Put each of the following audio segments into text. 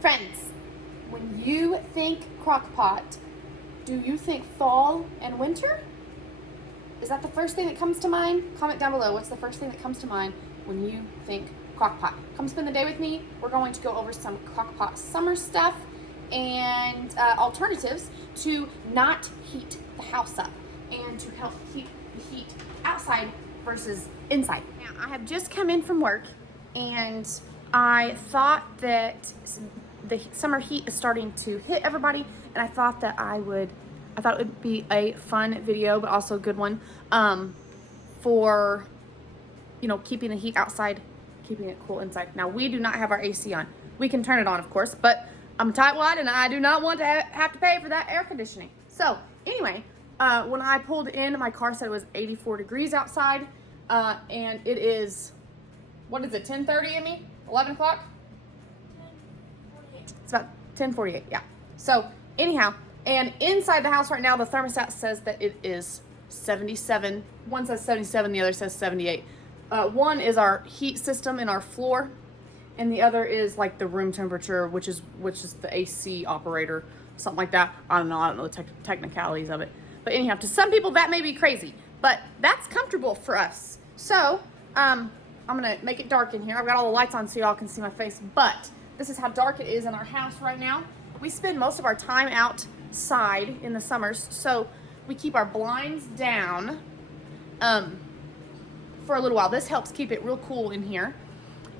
Friends, when you think crock pot, do you think fall and winter? Is that the first thing that comes to mind? Comment down below. What's the first thing that comes to mind when you think crock pot? Come spend the day with me. We're going to go over some crock pot summer stuff and alternatives to not heat the house up and to help keep the heat outside versus inside. Now, I have just come in from work and I thought that the summer heat is starting to hit everybody, and I thought it would be a fun video, but also a good one for, keeping the heat outside, keeping it cool inside. Now, we do not have our AC on. We can turn it on, of course, but I'm a tightwad and I do not want to have to pay for that air conditioning. So anyway, when I pulled in, my car said it was 84 degrees outside, and it is, what is it, 10:30, Emmy? 11 o'clock? 10:48. It's about 10:48, yeah. So anyhow, and inside the house right now, the thermostat says that it is 77. One says 77, the other says 78. One is our heat system in our floor, and the other is like the room temperature, which is the AC operator, something like that. I don't know the technicalities of it. But anyhow, to some people that may be crazy, but that's comfortable for us. So I'm gonna make it dark in here. I've got all the lights on so y'all can see my face, but this is how dark it is in our house right now. We spend most of our time outside in the summers, so we keep our blinds down for a little while. This helps keep it real cool in here.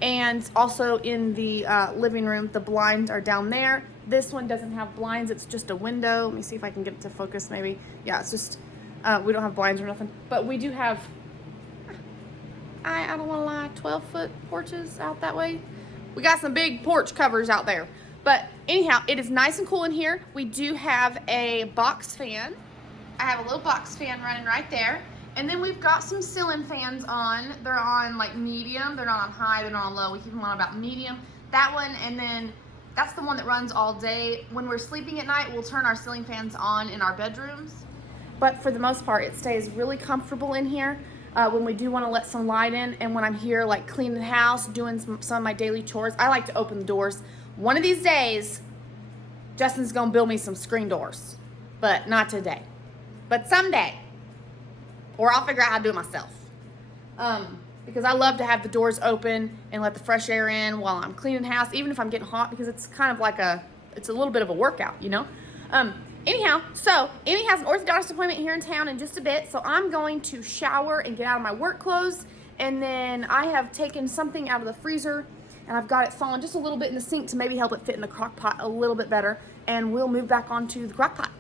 And also in the living room, the blinds are down there. This one doesn't have blinds, it's just a window. Let me see if I can get it to focus maybe. Yeah, it's just, we don't have blinds or nothing. But we do have, I don't wanna lie, 12-foot porches out that way. We got some big porch covers out there. But anyhow, it is nice and cool in here. We do have a box fan. I have a little box fan running right there. And then we've got some ceiling fans on. They're on like medium. They're not on high, they're not on low. We keep them on about medium. That one, and then that's the one that runs all day. When we're sleeping at night, we'll turn our ceiling fans on in our bedrooms. But for the most part, it stays really comfortable in here when we do want to let some light in. And when I'm here like cleaning the house, doing some of my daily chores, I like to open the doors. One of these days, Justin's gonna build me some screen doors, but not today, but someday. Or I'll figure out how to do it myself. Because I love to have the doors open and let the fresh air in while I'm cleaning the house, even if I'm getting hot, because it's kind of like it's a little bit of a workout, Anyhow, so Amy has an orthodontist appointment here in town in just a bit, so I'm going to shower and get out of my work clothes, and then I have taken something out of the freezer, and I've got it falling just a little bit in the sink to maybe help it fit in the crock pot a little bit better, and we'll move back onto the crock pot.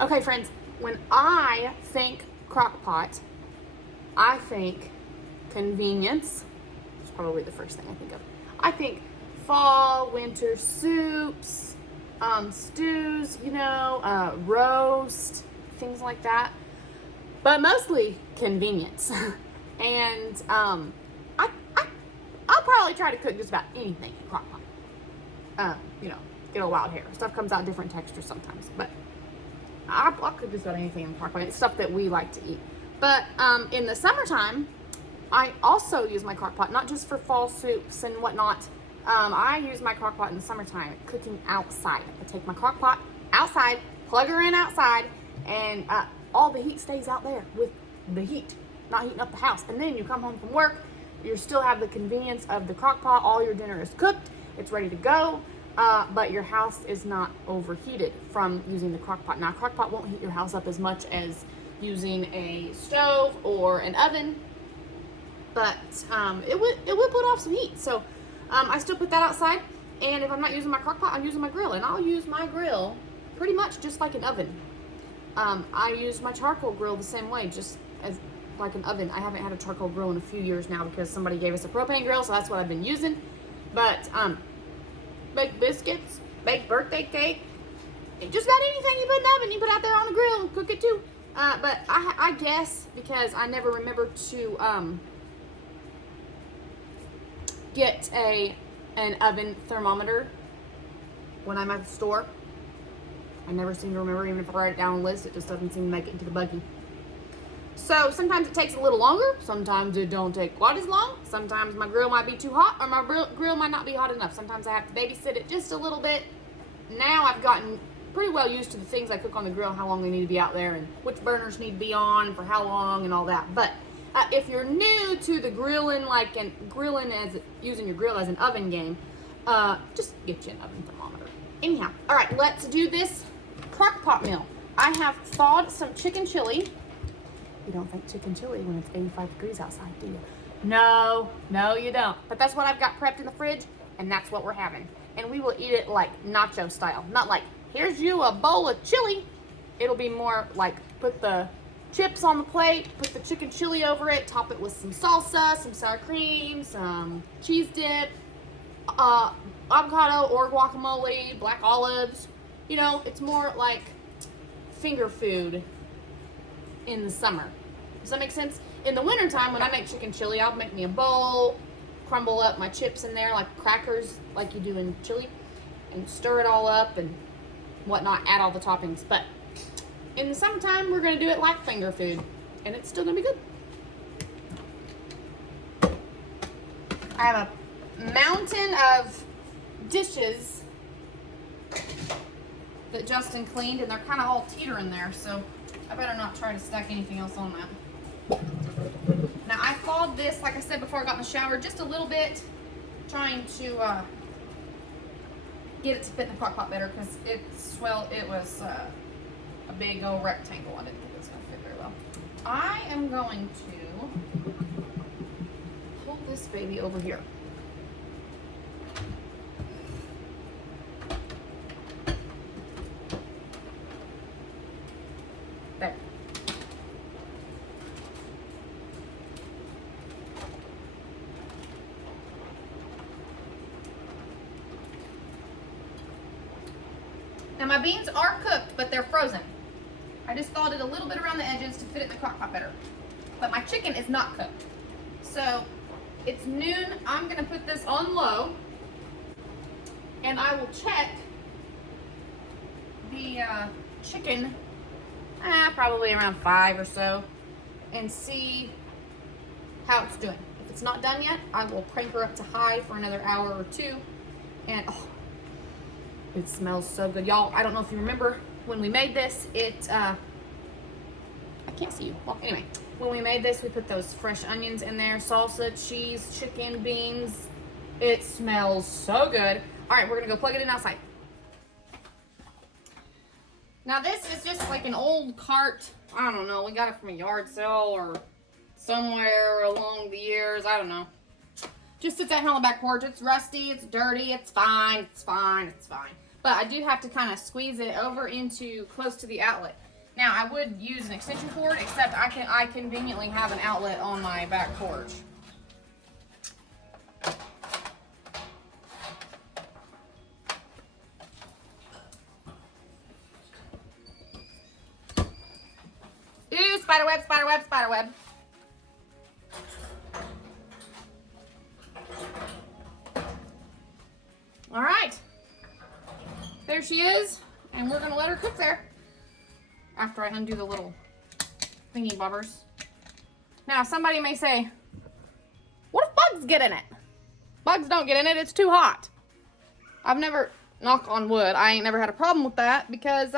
Okay, friends, when I think crock pot, I think convenience. It's probably the first thing I think of. I think fall, winter soups, stews, roast, things like that. But mostly convenience. And I'll probably try to cook just about anything in crock pot. Get a wild hair. Stuff comes out different textures sometimes, but I'll cook just about anything in crock pot. It's stuff that we like to eat. But in the summertime, I also use my crock pot, not just for fall soups and whatnot, I use my crock pot in the summertime cooking outside. I take my crock pot outside, plug her in outside, and all the heat stays out there with the heat, not heating up the house. And then you come home from work, you still have the convenience of the crock pot. All your dinner is cooked, it's ready to go, but your house is not overheated from using the crock pot. Now, a crock pot won't heat your house up as much as using a stove or an oven, but it would put off some heat. So I still put that outside, and if I'm not using my crock pot, I'm using my grill, and I'll use my grill pretty much just like an oven. I use my charcoal grill the same way, just as like an oven. I haven't had a charcoal grill in a few years now because somebody gave us a propane grill, so that's what I've been using. But baked biscuits, baked birthday cake, just about anything you put in the oven, you put out there on the grill and cook it too. But I guess because I never remember to get an oven thermometer when I'm at the store. I never seem to remember, even if I write it down on a list, it just doesn't seem to make it into the buggy. So sometimes it takes a little longer, sometimes it don't take quite as long, sometimes my grill might be too hot, or my grill might not be hot enough. Sometimes I have to babysit it just a little bit. Now I've gotten pretty well used to the things I cook on the grill, how long they need to be out there, and which burners need to be on for how long and all that. But if you're new to the grilling, as using your grill as an oven game, just get you an oven thermometer. Anyhow, all right, let's do this crock pot meal. I have thawed some chicken chili. You don't think chicken chili when it's 85 degrees outside, do you? No, you don't. But that's what I've got prepped in the fridge, and that's what we're having. And we will eat it like nacho style. Not like, here's you a bowl of chili. It'll be more like, put the chips on the plate, put the chicken chili over it, top it with some salsa, some sour cream, some cheese dip, avocado or guacamole, black olives. You know, it's more like finger food in the summer. Does that make sense? In the wintertime, when I make chicken chili, I'll make me a bowl, crumble up my chips in there like crackers, like you do in chili, and stir it all up and whatnot, add all the toppings. But in the summertime, we're going to do it like finger food, and it's still going to be good. I have a mountain of dishes that Justin cleaned, and they're kind of all teetering there, so I better not try to stack anything else on that. Now, I thawed this, like I said before I got in the shower, just a little bit, trying to get it to fit in the crock pot better, because it was a big old rectangle. I didn't think it was going to fit very well. I am going to pull this baby over here. There. Now my beans are cooked, but they're frozen. I just thawed it a little bit around the edges to fit it in the crock pot better. But my chicken is not cooked. So it's noon. I'm gonna put this on low, and I will check the chicken probably around 5 or so, and see how it's doing. If it's not done yet, I will crank her up to high for another hour or two, and oh, it smells so good. Y'all, I don't know if you remember when we made this, I can't see you. Well, anyway, when we made this, we put those fresh onions in there, salsa, cheese, chicken, beans. It smells so good. All right, we're gonna go plug it in outside. Now this is just like an old cart. I don't know, we got it from a yard sale or somewhere along the years. I don't know. Just sits out here on the back porch. It's rusty, it's dirty, it's fine, it's fine, it's fine. But I do have to kind of squeeze it over into close to the outlet. Now I would use an extension cord, except I conveniently have an outlet on my back porch. Ooh, spider web, spider web, spider web. All right, there she is, and we're gonna let her cook there after I undo the little thingy bobbers. Now, somebody may say, what if bugs get in it? Bugs don't get in it. It's too hot. I've never, knock on wood, I ain't never had a problem with that because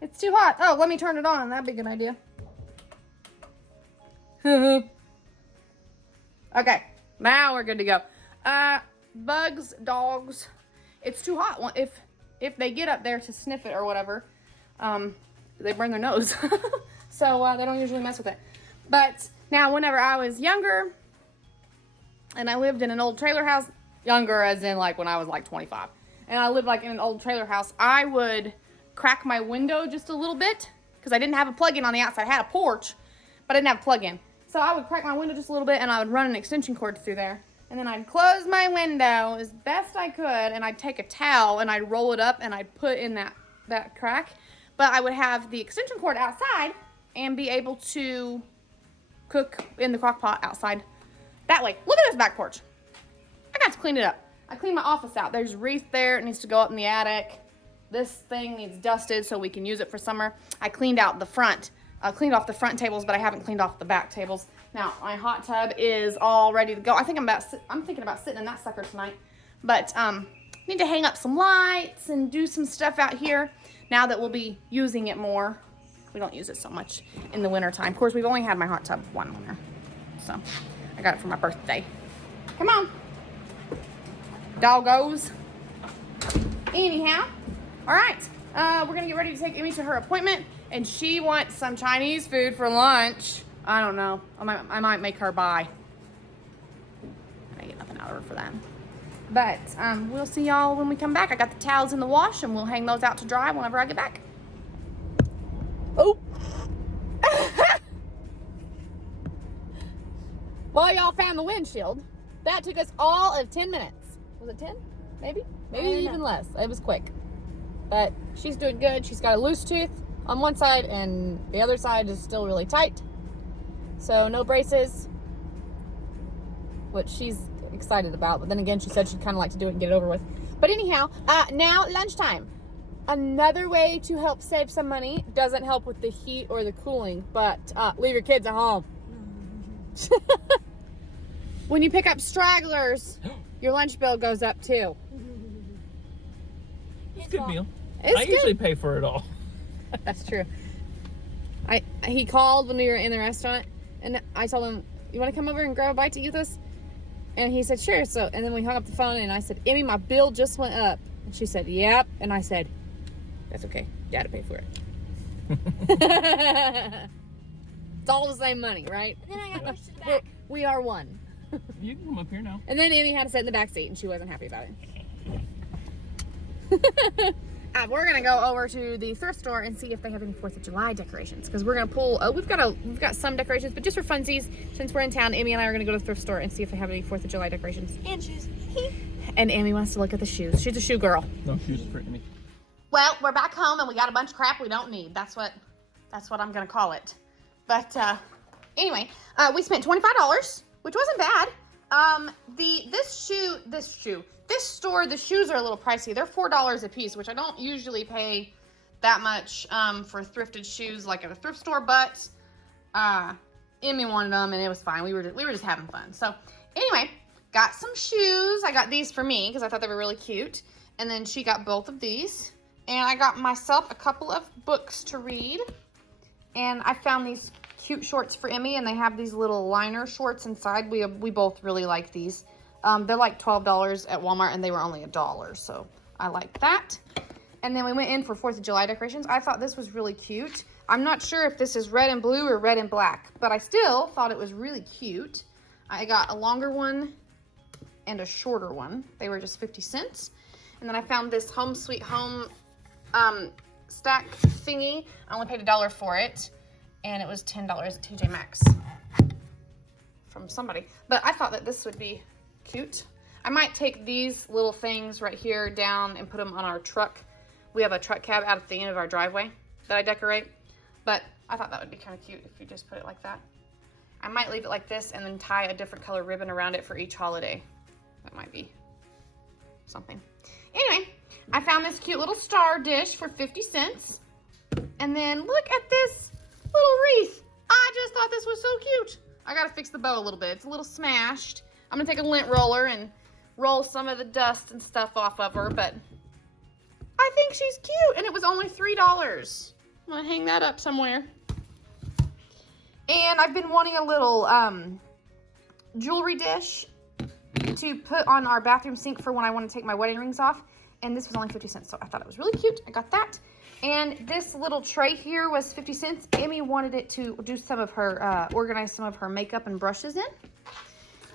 it's too hot. Oh, let me turn it on. That'd be a good idea. Okay, now we're good to go. Bugs, dogs, it's too hot. If they get up there to sniff it or whatever, they burn their nose. So they don't usually mess with it. But now whenever I was younger and I lived in an old trailer house, younger as in like when I was like 25, and I lived like in an old trailer house, I would crack my window just a little bit because I didn't have a plug-in on the outside. I had a porch, but I didn't have a plug-in. So I would crack my window just a little bit and I would run an extension cord through there. And then I'd close my window as best I could and I'd take a towel and I'd roll it up and I'd put in that crack. But I would have the extension cord outside and be able to cook in the crock pot outside that way. Look at this back porch. I got to clean it up. I cleaned my office out. There's wreath there. It needs to go up in the attic. This thing needs dusted so we can use it for summer. I cleaned out the front. I cleaned off the front tables, but I haven't cleaned off the back tables. Now, my hot tub is all ready to go. I'm thinking about sitting in that sucker tonight. But need to hang up some lights and do some stuff out here now that we'll be using it more. We don't use it so much in the winter time. Of course, we've only had my hot tub one winter. So, I got it for my birthday. Come on. Doggos. Anyhow, all right. We're going to get ready to take Amy to her appointment. And she wants some Chinese food for lunch. I don't know. I might make her buy. I get nothing out of her for that. But we'll see y'all when we come back. I got the towels in the wash, and we'll hang those out to dry whenever I get back. Oh. Well, y'all found the windshield. That took us all of 10 minutes. Was it 10? Maybe? Maybe even less. It was quick. But she's doing good. She's got a loose tooth on one side and the other side is still really tight, so no braces, which she's excited about. But then again, she said she'd kind of like to do it and get it over with. But anyhow, now lunchtime. Another way to help save some money, doesn't help with the heat or the cooling, but leave your kids at home. When you pick up stragglers, your lunch bill goes up too. It's a good meal. I usually pay for it all. That's true. He called when we were in the restaurant, and I told him, "You want to come over and grab a bite to eat with us?" And he said, "Sure." So, and then we hung up the phone, and I said, "Emmy, my bill just went up." And she said, "Yep." And I said, "That's okay. Dad will pay for it." It's all the same money, right? And then I got pushed to the back. We are one. You can come up here now. And then Emmy had to sit in the back seat, and she wasn't happy about it. We're gonna go over to the thrift store and see if they have any 4th of July decorations, because we're gonna pull. We've got some decorations, but just for funsies, since we're in town, Amy and I are gonna go to the thrift store and see if they have any 4th of July decorations. And shoes. And Amy wants to look at the shoes. She's a shoe girl. No shoes for me. Well, we're back home and we got a bunch of crap we don't need. That's what I'm gonna call it. But anyway, we spent $25, which wasn't bad. This store, the shoes are a little pricey. They're $4 a piece, which I don't usually pay that much for thrifted shoes like at a thrift store, but Emmy wanted them and it was fine. We were just having fun. So anyway, got some shoes. I got these for me because I thought they were really cute. And then she got both of these. And I got myself a couple of books to read. And I found these cute shorts for Emmy, and they have these little liner shorts inside. We both really like these. They're like $12 at Walmart, and they were only $1, so I like that. And then we went in for 4th of July decorations. I thought this was really cute. I'm not sure if this is red and blue or red and black, but I still thought it was really cute. I got a longer one and a shorter one. They were just 50 cents. And then I found this Home Sweet Home stack thingy. I only paid $1 for it, and it was $10 at TJ Maxx from somebody. But I thought that this would be cute. I might take these little things right here down and put them on our truck. We have a truck cab out at the end of our driveway that I decorate, but I thought that would be kind of cute if you just put it like that. I might leave it like this and then tie a different color ribbon around it for each holiday. That might be something. Anyway, I found this cute little star dish for 50 cents. And then look at this little wreath. I just thought this was so cute. I gotta fix the bow a little bit. It's a little smashed. I'm gonna take a lint roller and roll some of the dust and stuff off of her, but I think she's cute, and it was only $3. I'm gonna hang that up somewhere. And I've been wanting a little jewelry dish to put on our bathroom sink for when I want to take my wedding rings off. And this was only 50 cents, so I thought it was really cute. I got that. And this little tray here was 50 cents. Emmy wanted it to do some of her, organize some of her makeup and brushes in.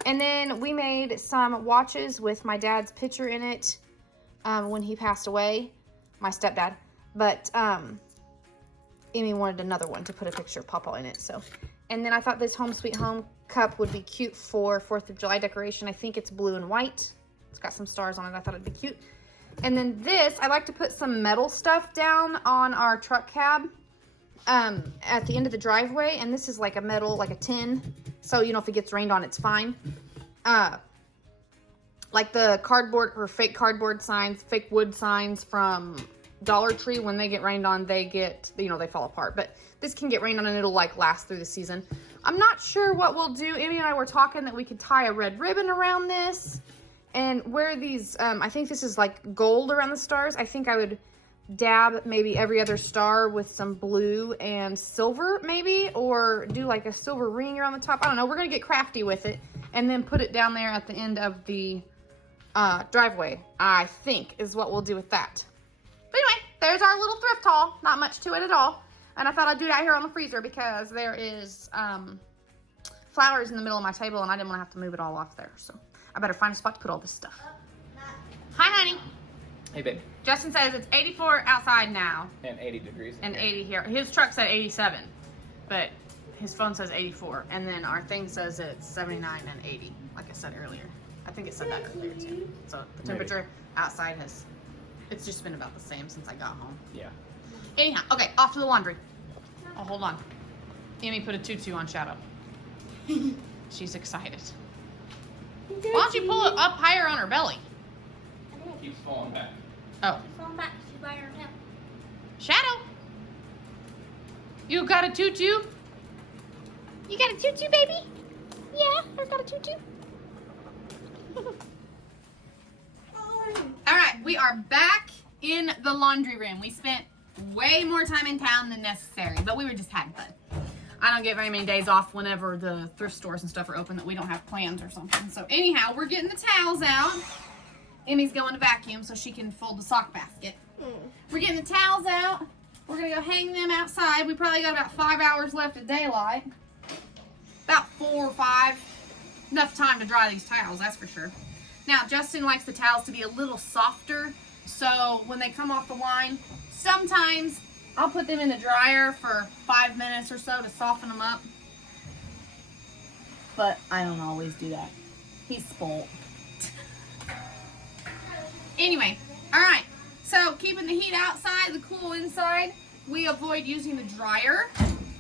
And then we made some watches with my dad's picture in it when he passed away, my stepdad. But Emmy wanted another one to put a picture of Papa in it. So, and then I thought this Home Sweet Home cup would be cute for 4th of July decoration. I think it's blue and white. It's got some stars on it. I thought it'd be cute. And then this, I like to put some metal stuff down on our truck cab at the end of the driveway. And this is like a metal, like a tin. So, you know, if it gets rained on, it's fine. Like the cardboard or fake cardboard signs, fake wood signs from Dollar Tree, when they get rained on, they get, you know, they fall apart. But this can get rained on and it'll like last through the season. I'm not sure what we'll do. Amy and I were talking that we could tie a red ribbon around this and wear these, I think this is like gold around the stars. I think I would dab maybe every other star with some blue and silver maybe, or do like a silver ring around the top. I don't know. We're going to get crafty with it and then put it down there at the end of the driveway, I think is what we'll do with that. But anyway, there's our little thrift haul. Not much to it at all. And I thought I'd do that here on the freezer because there is flowers in the middle of my table and I didn't want to have to move it all off there. So I better find a spot to put all this stuff. Hi, honey. Hey, babe. Justin says it's 84 outside now. And 80 degrees. And 80 here. His truck said 87, but his phone says 84. And then our thing says it's 79 and 80, like I said earlier. I think it said that earlier too. So the temperature outside has, it's just been about the same since I got home. Yeah. Anyhow, okay, off to the laundry. Oh, hold on. Amy put a tutu on Shadow. She's excited. Why don't you pull it up higher on her belly? It keeps falling back. Oh. Falling back, she's by her tail. Shadow? You got a tutu? You got a tutu, baby? Yeah, I got a tutu. All right, we are back in the laundry room. We spent way more time in town than necessary, but we were just having fun. I don't get very many days off whenever the thrift stores and stuff are open that we don't have plans or something. So anyhow, we're getting the towels out. Emmy's going to vacuum so she can fold the sock basket. We're getting the towels out. We're going to go hang them outside. We probably got about 5 hours left of daylight. About 4 or 5. Enough time to dry these towels, that's for sure. Now, Justin likes the towels to be a little softer, so when they come off the line, sometimes I'll put them in the dryer for 5 minutes or so to soften them up. But I don't always do that. He's spoiled. Anyway, all right. So keeping the heat outside, the cool inside, we avoid using the dryer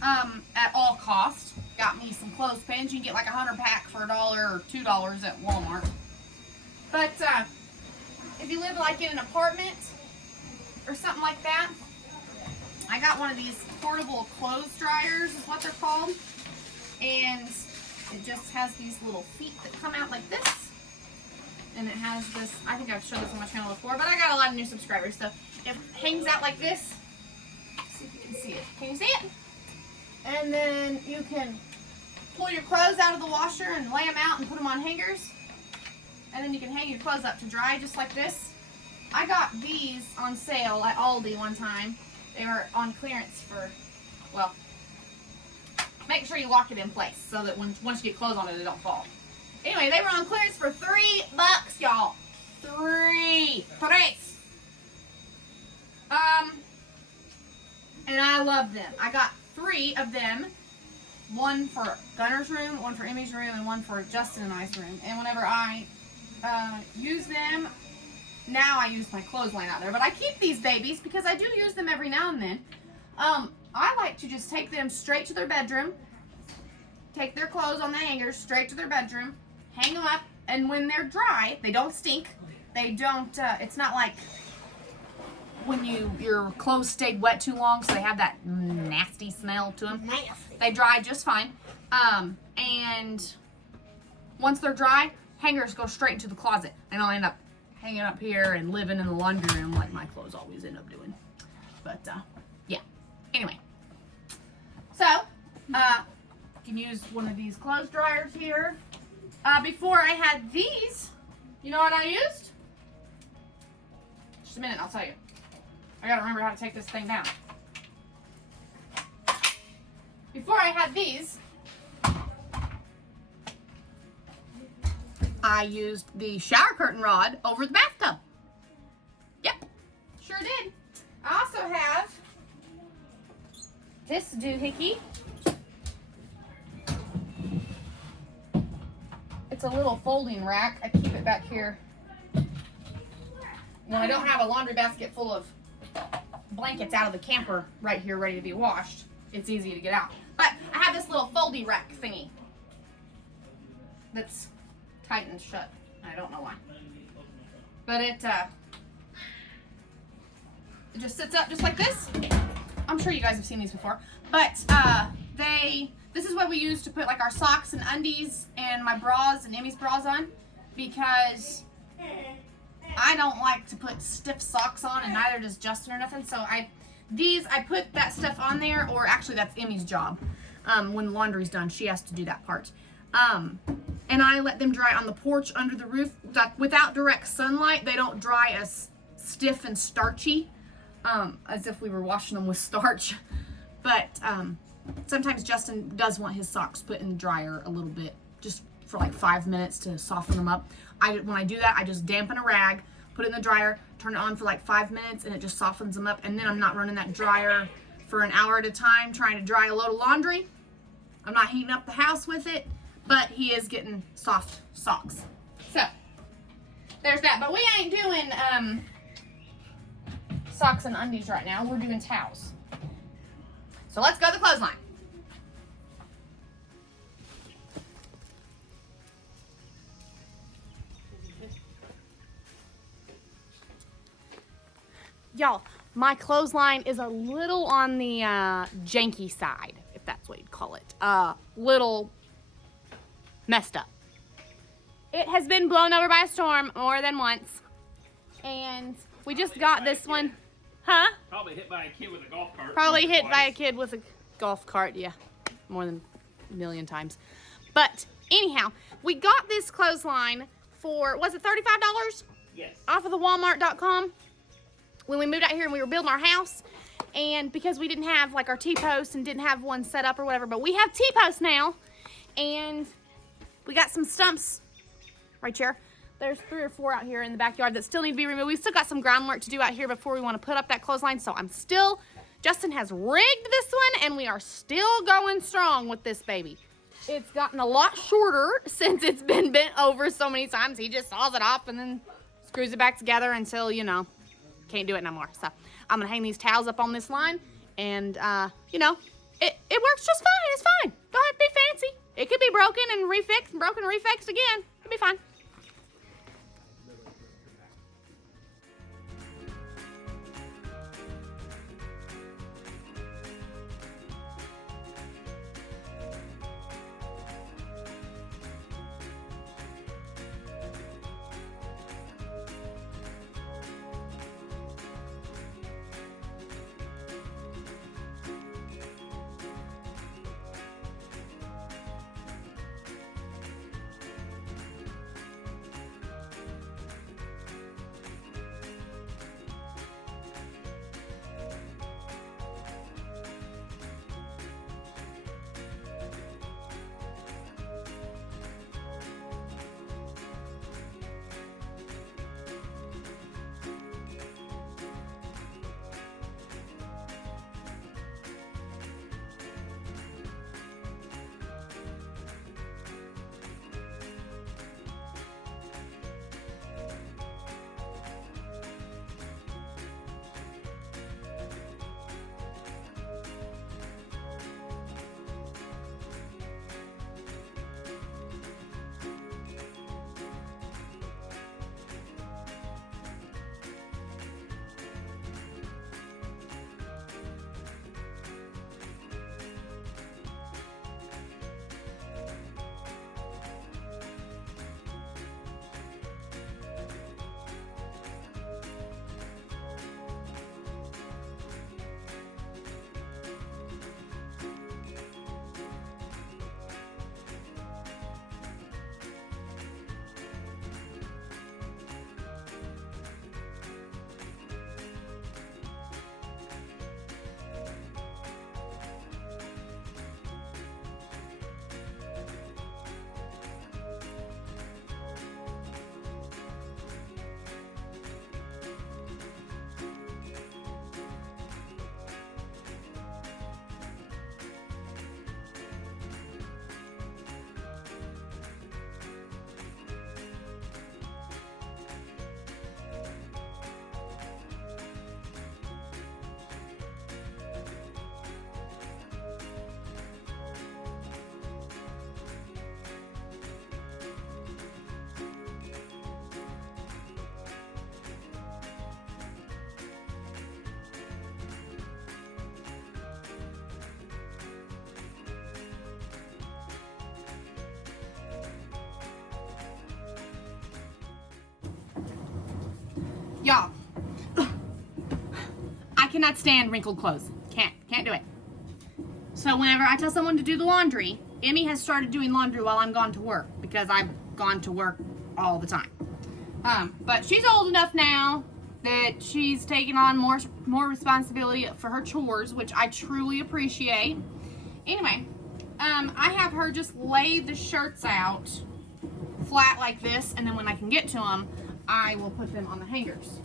at all costs. Got me some clothespins. You can get like 100 pack for $1 or $2 at Walmart. But if you live like in an apartment or something like that, I got one of these portable clothes dryers is what they're called. And it just has these little feet that come out like this. And it has this, I think I've showed this on my channel before, but I got a lot of new subscribers. So it hangs out like this. Let's see if you can see it. Can you see it? And then you can pull your clothes out of the washer and lay them out and put them on hangers. And then you can hang your clothes up to dry just like this. I got these on sale at Aldi one time. They were on clearance for, well, make sure you lock it in place so that once you get clothes on it, they don't fall. Anyway, they were on clearance for $3, y'all. $3. And I love them. I got 3 of them. One for Gunner's room, one for Emmy's room, and one for Justin and I's room. And whenever I use them, now I use my clothesline out there. But I keep these babies because I do use them every now and then. I like to just take them straight to their bedroom, take their clothes on the hangers straight to their bedroom, hang them up, and when they're dry, they don't stink. They don't, it's not like when your clothes stayed wet too long, so they have that nasty smell to them. They dry just fine. And once they're dry, hangers go straight into the closet, and I'll end up hanging up here and living in the laundry room like my clothes always end up doing. But yeah. Anyway, so you can use one of these clothes dryers here. Before I had these, you know what I used? Just a minute, I'll tell you. I gotta remember how to take this thing down. Before I had these, I used the shower curtain rod over the bathtub. Yep, sure did. I also have this doohickey. It's a little folding rack. I keep it back here. When I don't have a laundry basket full of blankets out of the camper right here ready to be washed, it's easy to get out. But I have this little foldy rack thingy that's tightened shut. I don't know why. But it just sits up just like this. I'm sure you guys have seen these before. But this is what we use to put like our socks and undies and my bras and Emmy's bras on, because I don't like to put stiff socks on, and neither does Justin or nothing. So I put that stuff on there, or actually that's Emmy's job. When the laundry's done, she has to do that part. And I let them dry on the porch under the roof. Without direct sunlight, they don't dry as stiff and starchy, as if we were washing them with starch. But sometimes Justin does want his socks put in the dryer a little bit, just for like 5 minutes to soften them up. When I do that, I just dampen a rag, put it in the dryer, turn it on for like 5 minutes, and it just softens them up. And then I'm not running that dryer for an hour at a time trying to dry a load of laundry. I'm not heating up the house with it, but he is getting soft socks. So there's that. But we ain't doing socks and undies right now. We're doing towels. So let's go to the clothesline. Y'all, my clothesline is a little on the janky side, if that's what you'd call it. Little messed up. It has been blown over by a storm more than once. And we just got this one. Huh? Probably hit by a kid with a golf cart. Probably hit by a kid with a golf cart, yeah. More than a million times. But anyhow, we got this clothesline for, was it $35? Yes. Off of the Walmart.com when we moved out here and we were building our house. And because we didn't have like our T-posts and didn't have one set up or whatever, but we have T-posts now. And we got some stumps right here. There's 3 or 4 out here in the backyard that still need to be removed. We've still got some groundwork to do out here before we want to put up that clothesline. So Justin has rigged this one, and we are still going strong with this baby. It's gotten a lot shorter since it's been bent over so many times. He just saws it off and then screws it back together until, can't do it no more. So I'm going to hang these towels up on this line, and, it works just fine. It's fine. Don't have to be fancy. It could be broken and refixed again. It'll be fine. Y'all, I cannot stand wrinkled clothes. Can't do it. So whenever I tell someone to do the laundry, Emmy has started doing laundry while I'm gone to work because I've gone to work all the time. But she's old enough now that she's taking on more responsibility for her chores, which I truly appreciate. Anyway, I have her just lay the shirts out flat like this, and then when I can get to them, I will put them on the hangers.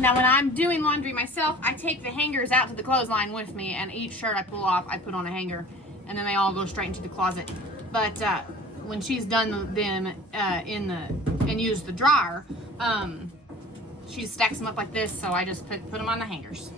Now, when I'm doing laundry myself, I take the hangers out to the clothesline with me, and each shirt I pull off, I put on a hanger, and then they all go straight into the closet. But when she's done them and use the dryer, she stacks them up like this, so I just put them on the hangers.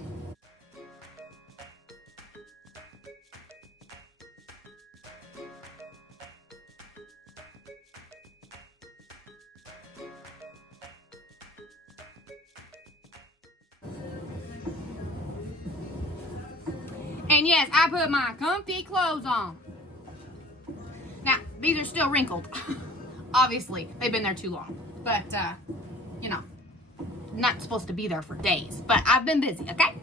And yes, I put my comfy clothes on. Now, these are still wrinkled. Obviously, they've been there too long. But, you know, not supposed to be there for days. But I've been busy, okay?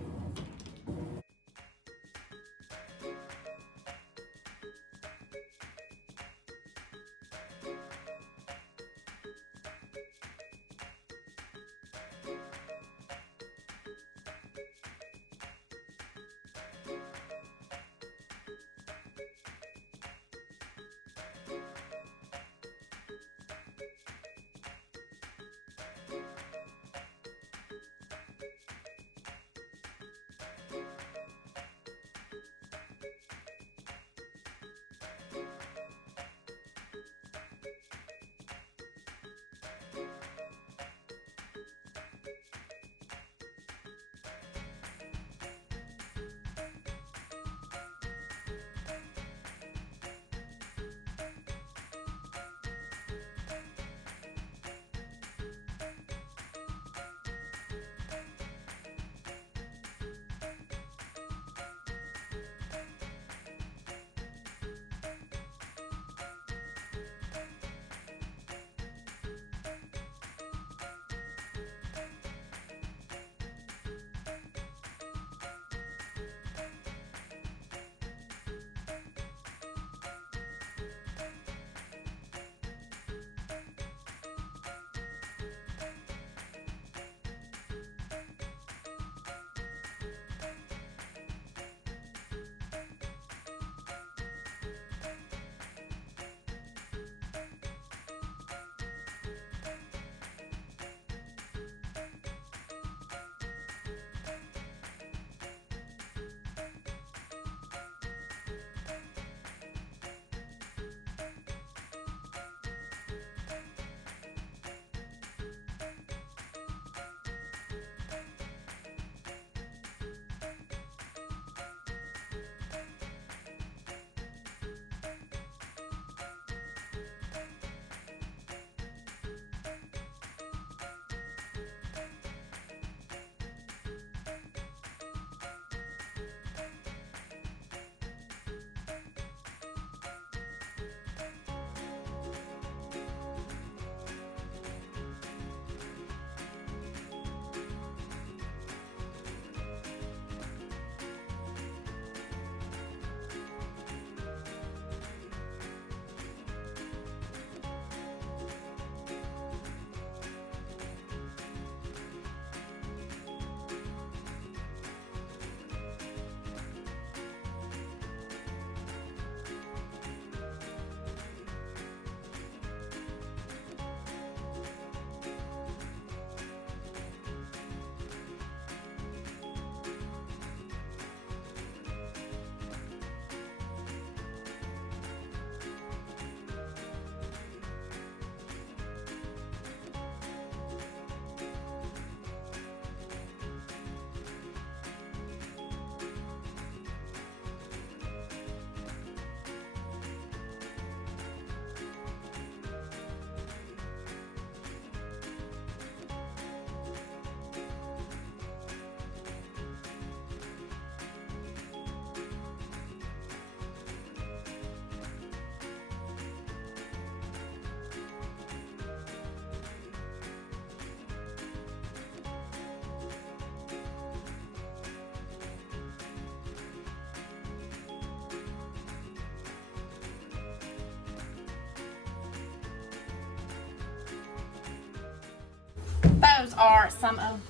are some of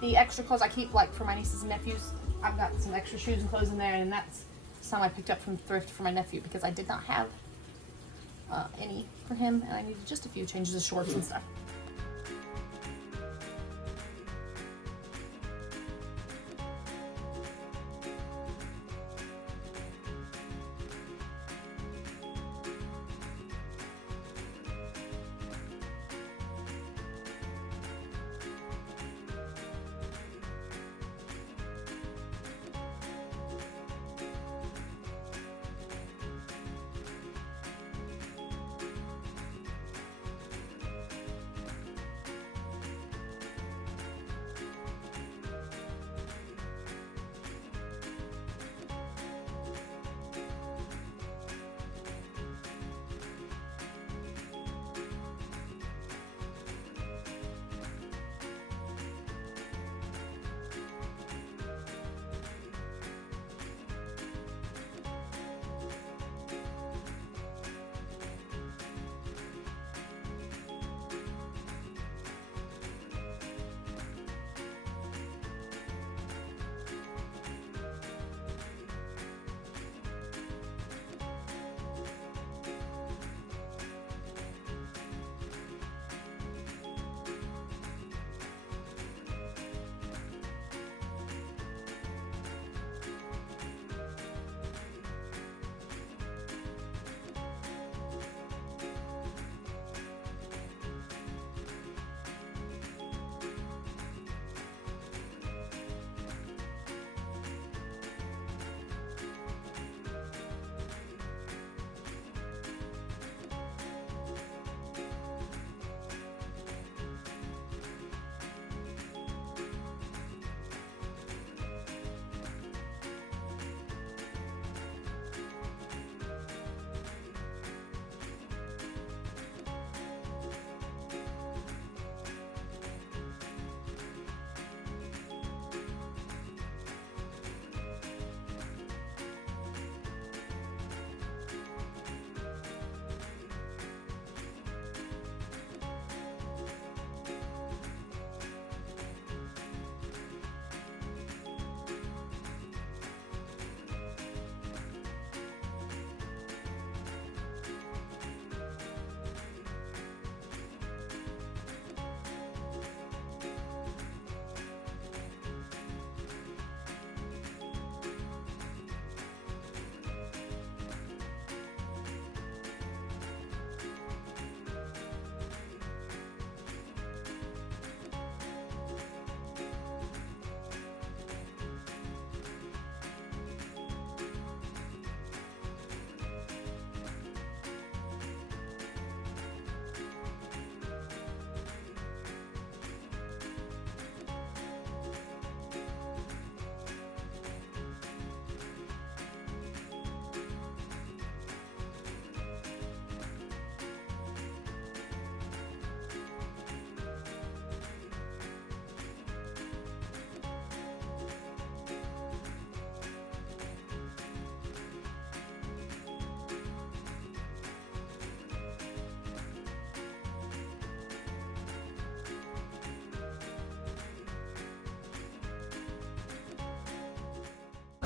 the extra clothes I keep, like for my nieces and nephews. I've got some extra shoes and clothes in there, and that's some I picked up from thrift for my nephew because I did not have any for him, and I needed just a few changes of shorts and stuff.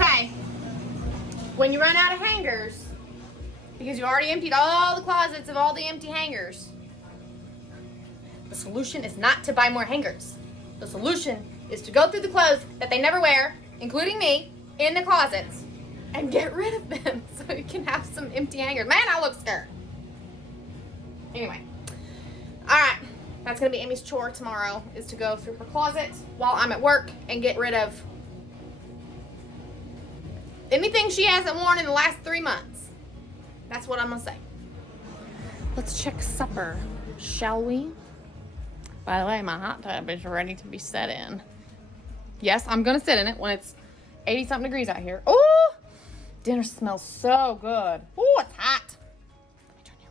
Okay, when you run out of hangers, because you already emptied all the closets of all the empty hangers, the solution is not to buy more hangers. The solution is to go through the clothes that they never wear, including me, in the closets, and get rid of them so you can have some empty hangers. Man, I look scared. Anyway, all right, that's gonna be Amy's chore tomorrow, is to go through her closet while I'm at work and get rid of anything she hasn't worn in the last 3 months. That's what I'm gonna say. Let's check supper, shall we? By the way, my hot tub is ready to be set in. Yes, I'm gonna sit in it when it's 80 something degrees out here. Oh, dinner smells so good. Oh, it's hot. Let me turn you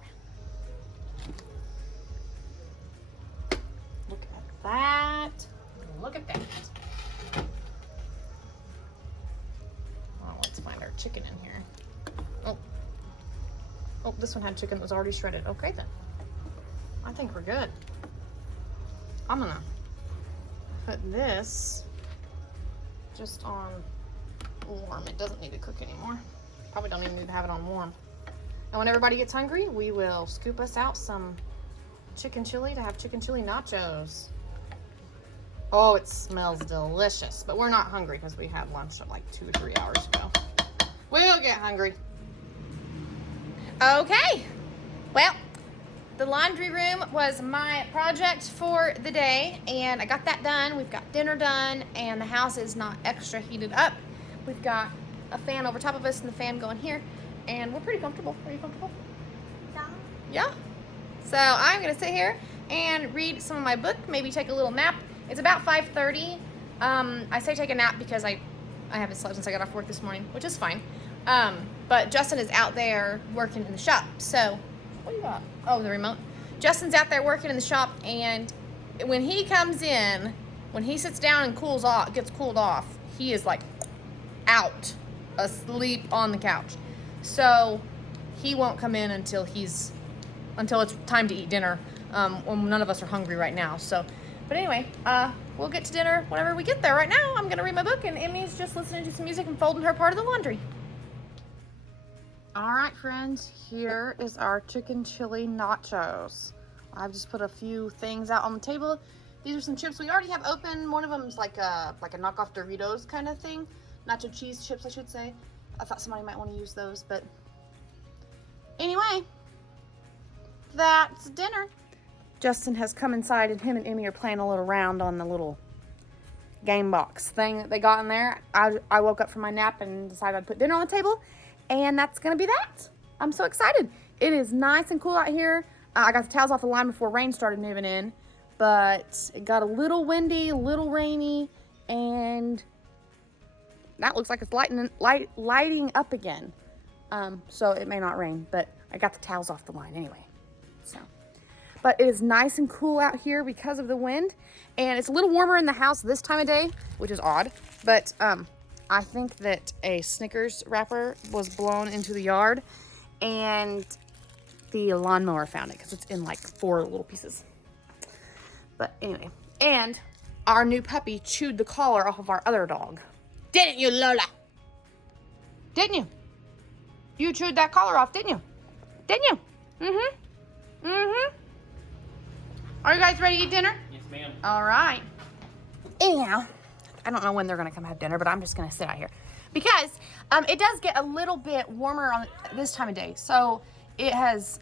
around. Look at that. Look at that. Oh, let's find our chicken in here. Oh, this one had chicken that was already shredded. Okay then. I think we're good. I'm gonna put this just on warm. It doesn't need to cook anymore. Probably don't even need to have it on warm. And when everybody gets hungry, we will scoop us out some chicken chili to have chicken chili nachos. Oh, it smells delicious. But we're not hungry because we had lunch like 2 or 3 hours ago. We'll get hungry. Okay. Well, the laundry room was my project for the day, and I got that done. We've got dinner done, and the house is not extra heated up. We've got a fan over top of us and the fan going here, and we're pretty comfortable. Are you comfortable? Yeah. So I'm gonna sit here and read some of my book, maybe take a little nap. It's about 5:30. I say take a nap because I haven't slept since I got off work this morning, which is fine. But Justin is out there working in the shop. So, what do you got? Oh, the remote. Justin's out there working in the shop, and when he comes in, when he sits down and cools off, gets cooled off, he is like out, asleep on the couch. So he won't come in until it's time to eat dinner. When none of us are hungry right now. So, but anyway, we'll get to dinner whenever we get there. Right now, I'm gonna read my book, and Emmy's just listening to some music and folding her part of the laundry. All right, friends, here is our chicken chili nachos. I've just put a few things out on the table. These are some chips we already have open. One of them is like a knockoff Doritos kind of thing. Nacho cheese chips, I should say. I thought somebody might want to use those, but anyway, that's dinner. Justin has come inside, and him and Emmy are playing a little round on the little game box thing that they got in there. I woke up from my nap and decided I'd put dinner on the table, and that's gonna be that. I'm so excited. It is nice and cool out here. I got the towels off the line before rain started moving in, but it got a little windy, a little rainy, and that looks like it's lighting up again. So it may not rain, but I got the towels off the line anyway. So, but it is nice and cool out here because of the wind, and it's a little warmer in the house this time of day, which is odd. But I think that a Snickers wrapper was blown into the yard, and the lawnmower found it because it's in like 4 little pieces. But anyway, and our new puppy chewed the collar off of our other dog. Didn't you, Lola? Didn't you? You chewed that collar off, didn't you? Didn't you? Mm-hmm. Mm-hmm. Are you guys ready to eat dinner? Yes, ma'am. All right. Anyhow, I don't know when they're going to come have dinner, but I'm just going to sit out here. Because it does get a little bit warmer on this time of day. So it has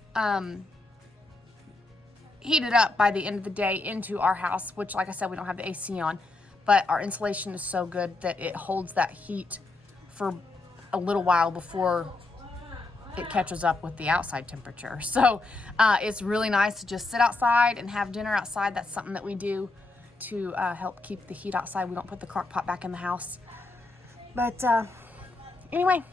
heated up by the end of the day into our house, which, like I said, we don't have the AC on. But our insulation is so good that it holds that heat for a little while before it catches up with the outside temperature. So it's really nice to just sit outside and have dinner outside. That's something that we do to help keep the heat outside. We don't put the crock pot back in the house. But anyway,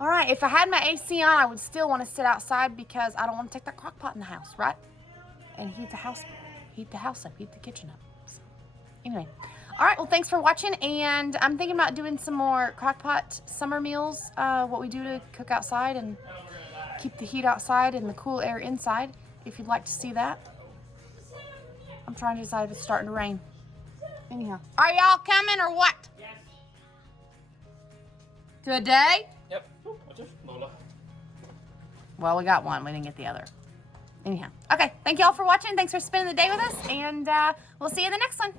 all right, if I had my AC on, I would still want to sit outside because I don't want to take that crock pot in the house, right? And heat the house up, heat the kitchen up. So, anyway, all right, well, thanks for watching, and I'm thinking about doing some more crock pot summer meals, what we do to cook outside and keep the heat outside and the cool air inside, if you'd like to see that. I'm trying to decide if it's starting to rain. Anyhow, are y'all coming or what? Yes. Today? Yep. Ooh, what's this? Lola. Well, we got one. We didn't get the other. Anyhow. Okay. Thank you all for watching. Thanks for spending the day with us. And we'll see you in the next one.